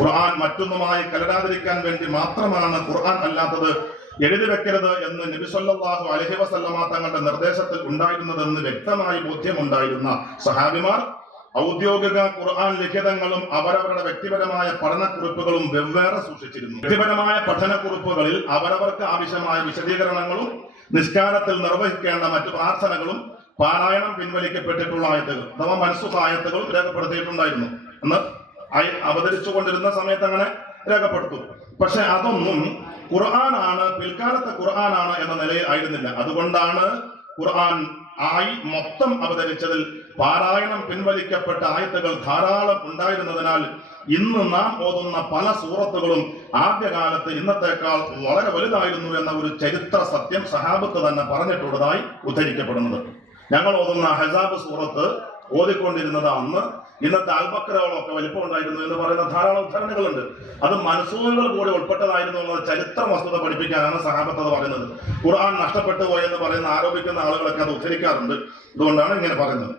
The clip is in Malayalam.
ഖുർആൻ മറ്റൊന്നുമായി കലരാതിരിക്കാൻ വേണ്ടി മാത്രമാണ് ഖുർആൻ അല്ലാത്തത് എഴുതി വെക്കരുത് എന്ന് നബി സല്ലല്ലാഹു അലൈഹി വസല്ലമ തങ്ങളുടെ നിർദ്ദേശത്തിൽ ഉണ്ടായിരുന്നതെന്ന് വ്യക്തമായി ബോധ്യമുണ്ടായിരുന്ന സഹാബിമാർ ഔദ്യോഗിക ഖുർആൻ ലിഖിതങ്ങളും അവരവരുടെ വ്യക്തിപരമായ പഠനക്കുറിപ്പുകളും വെവ്വേറെ സൂക്ഷിച്ചിരുന്നു. വ്യക്തിപരമായ പഠനക്കുറിപ്പുകളിൽ അവരവർക്ക് ആവശ്യമായ വിശദീകരണങ്ങളും നിസ്കാരത്തിൽ നിർവഹിക്കേണ്ട മറ്റു പ്രാർത്ഥനകളും പാരായണം പിൻവലിക്കപ്പെട്ടിട്ടുള്ള ആയത്തുകൾ അഥവാ മൻസൂഖ് ആയത്തുകളും രേഖപ്പെടുത്തിയിട്ടുണ്ടായിരുന്നു. എന്ന് അവതരിച്ചു കൊണ്ടിരുന്ന സമയത്ത് അങ്ങനെ രേഖപ്പെടുത്തും. പക്ഷെ അതൊന്നും ഖുർആനാണ്, പിൽക്കാലത്തെ ഖുർആനാണ് എന്ന നിലയിൽ ആയിരുന്നില്ല. അതുകൊണ്ടാണ് ഖുർആൻ മൊത്തം അവതരിച്ചതിൽ പാരായണം പിൻവലിക്കപ്പെട്ട ആയത്തുകൾ ധാരാളം ഉണ്ടായിരുന്നതിനാൽ ഇന്ന് നാം ഓതുന്ന പല സൂറത്തുകളും ആദ്യകാലത്ത് ഇന്നത്തേക്കാൾ വളരെ വലുതായിരുന്നു എന്ന ഒരു ചരിത്ര സത്യം സഹാബത്ത് തന്നെ പറഞ്ഞിട്ടുള്ളതായി ഉദ്ധരിക്കപ്പെടുന്നത്. ഞങ്ങൾ ഓതുന്ന ഹസാബ് സൂറത്ത് ഓതിക്കൊണ്ടിരുന്നത് അന്ന് ഇന്നത്തെ അൽബക്കറകളൊക്കെ വലിപ്പം ഉണ്ടായിരുന്നു എന്ന് പറയുന്ന ധാരാളം ഉദ്ധരണികളുണ്ട്. അത് മനസ്സൂറുകൾ കൂടി ഉൾപ്പെട്ടതായിരുന്നു എന്നുള്ള ചരിത്ര വസ്തുത പഠിപ്പിക്കാനാണ് സഹാബത്ത് അത് പറയുന്നത്. ഖുർആൻ നഷ്ടപ്പെട്ടു പോയെന്ന് പറയുന്ന ആരോപിക്കുന്ന ആളുകളൊക്കെ അത് ഉദ്ധരിക്കാറുണ്ട്. അതുകൊണ്ടാണ് ഇങ്ങനെ പറയുന്നത്.